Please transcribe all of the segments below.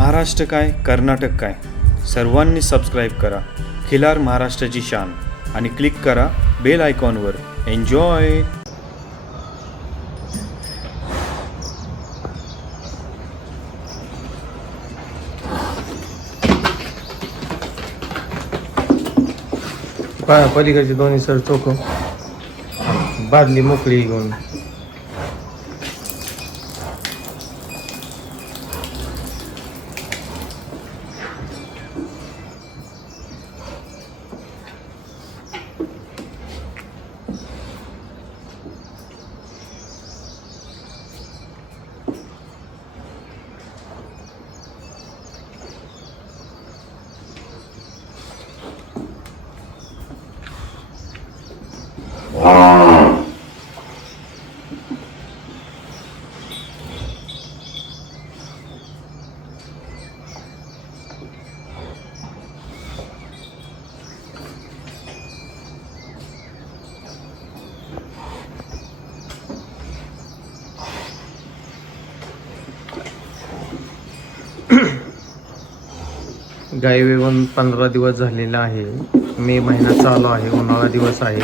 महाराष्ट्र काय कर्नाटक काय सर्वांनी सबस्क्राईब करा खिलार महाराष्ट्राची शान आणि क्लिक करा बेल आयकॉनवर. एन्जॉय. पलीकडचे दोन्ही सर चोख बादली मोकळी घेऊन गाई वेवून 15 दिवस झालेला आहे. मे महिना चालू आहे, उन्हाळा दिवस आहे.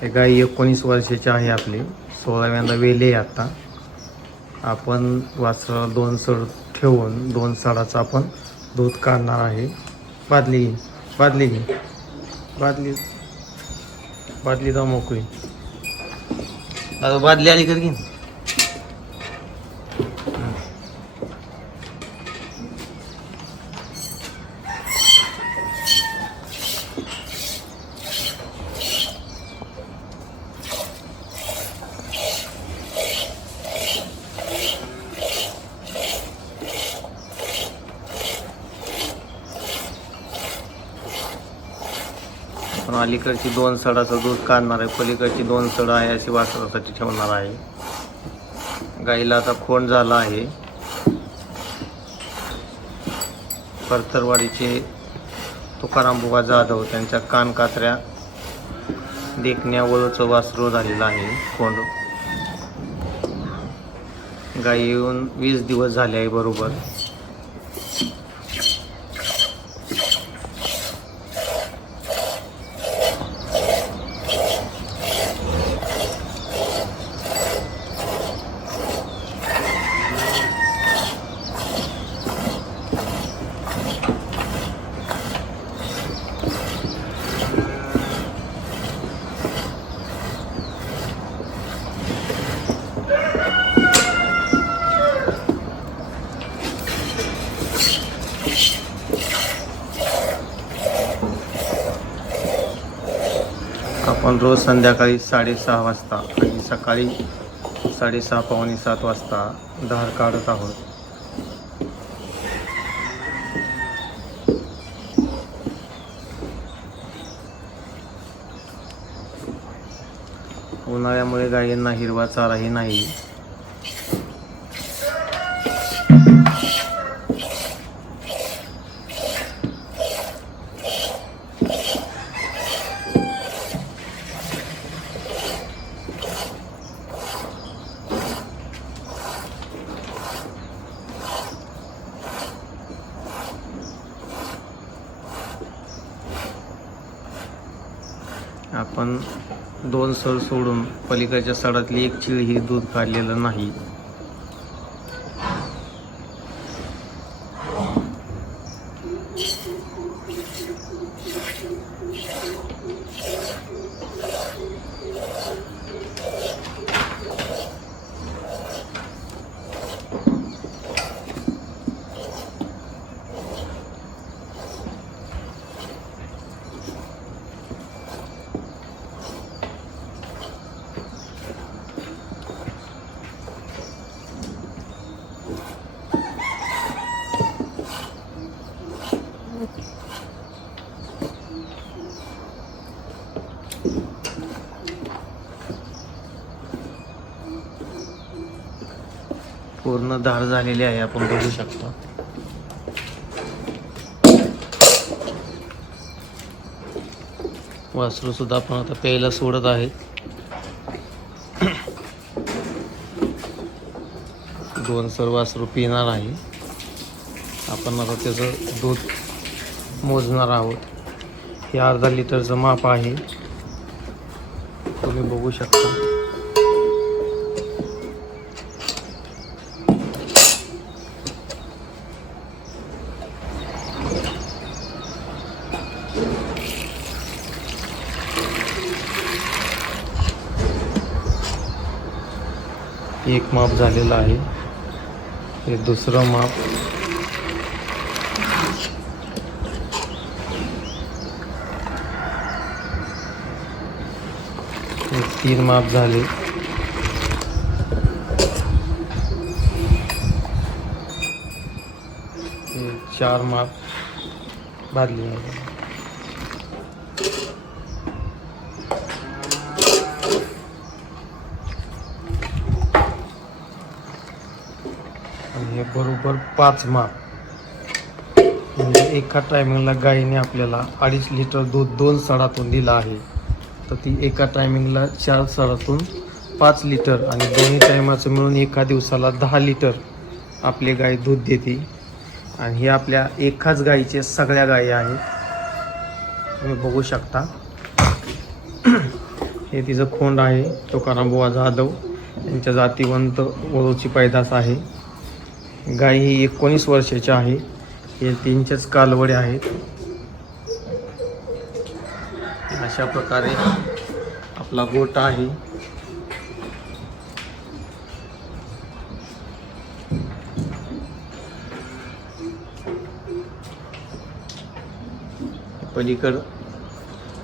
हे गाई 19 वर्षाची आहे आपली. 16व्यांदा वेली आहे. आता आपण वासराला 2 सड ठेवून 2 सडाचं आपण दूध काढणार आहे. बादली बादली घे बादली बादली जाऊ मोकळी. बादली आली कर घे. पण अलीकडची 2 सडाचं दूध काढणार आहे. पलीकडची 2 सड आहे अशी वासरासाठी ठेवणार आहे. गाईला आता खोंड झाला आहे. परतरवाडीचे तुकाराम बुवा जाधव त्यांच्या कानकात्र्या देखण्यावरचं वासरू झालेलं आहे. खोंड गाई येऊन 20 दिवस झाले आहे बरोबर. आपण रोज संध्याकाळी 6:30 वाजता आणि सकाळी 6:30 पावणे 7 वाजता धार काढत आहोत. उन्हाळ्यामुळे गायींना हिरवा चाराही नाही. आपण 2 सड सोडून पलीकडच्या सडातली एक चिळ ही दूध काढलेलं नाही. पूर्ण धार झालेली आहे, आपण बघू शकतो. वासरू सुद्धा आपण आता प्यायला सोडत आहे. 2 सर वासरू पिणार आहे. आपण आता त्याचं दूध मोजणार आहोत. हे अर्धा लिटरचं माप आहे, तुम्ही बघू शकता. एक माप झालेलं आहे. हे दुसरं माप. हे 3 माप झाले. हे 4 माप बादली आहे. आणि हे बरोबर 5 माप. म्हणजे एका टायमिंगला गाईने आपल्याला 2.5 लिटर दूध 2 सडातून दिलं आहे. तर ती एका टायमिंगला 4 सडातून 5 लिटर आणि दोन्ही टायमाचं मिळून एका दिवसाला 10 लिटर आपली गाय दूध देते. आणि हे आपल्या एकाच गाईचे सगळ्या गायी आहेत, तुम्ही बघू शकता. हे तिचं खोंड आहे, तुकाराम बुवा जाधव यांच्या जातीवंत वळूची पैदास आहे. गाय ही 19 वर्षाची आहे. हे 3चेच कालवडे आहेत. अशा प्रकारे आपला गोठा आहे. पलीकडं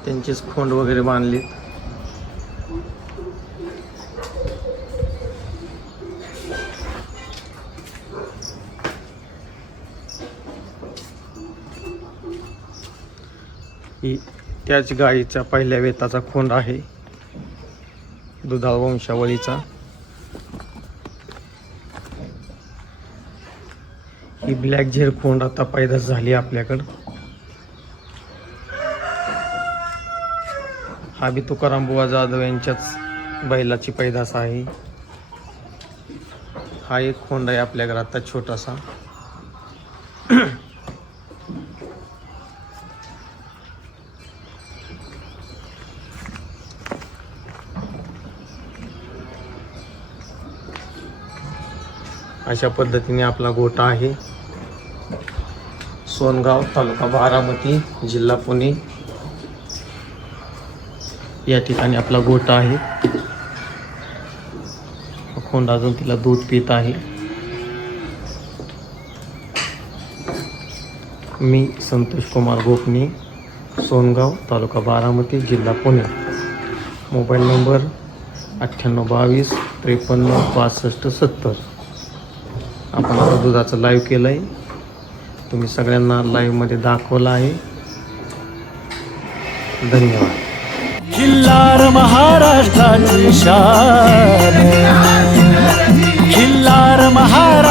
त्यांचेच खोंड वगैरे बांधलेत. ही त्याच गायीचा पहिल्या वेताचा खोंड आहे, दुधाळ वंशावळीचा. ही ब्लॅक झेर खोंड आता पैदास झाली आपल्याकडं. हा बी तुकाराम बुवा जाधव यांच्याच बैलाची पैदास आहे. हा एक खोंड आहे आपल्याकडे आता छोटासा. अशा पद्धतीने आपला गोठा आहे. सोनगाव, तालुका बारामती, जिल्हा पुणे या ठिकाणी आपला गोठा आहे. खोंड अजून तिला दूध पित आहे. मी संतोष कुमार गोपने, सोनगाव, तालुका बारामती, जिल्हा पुणे. Mobile number 9822 53 65 70. आपण आता दुधाचं लाईव्ह केलं आहे, तुम्ही सगळ्यांना लाईव्हमध्ये दाखवलं आहे. धन्यवाद. खिल्लार महाराष्ट्राची शान, खिल्लार महाराष्ट्र.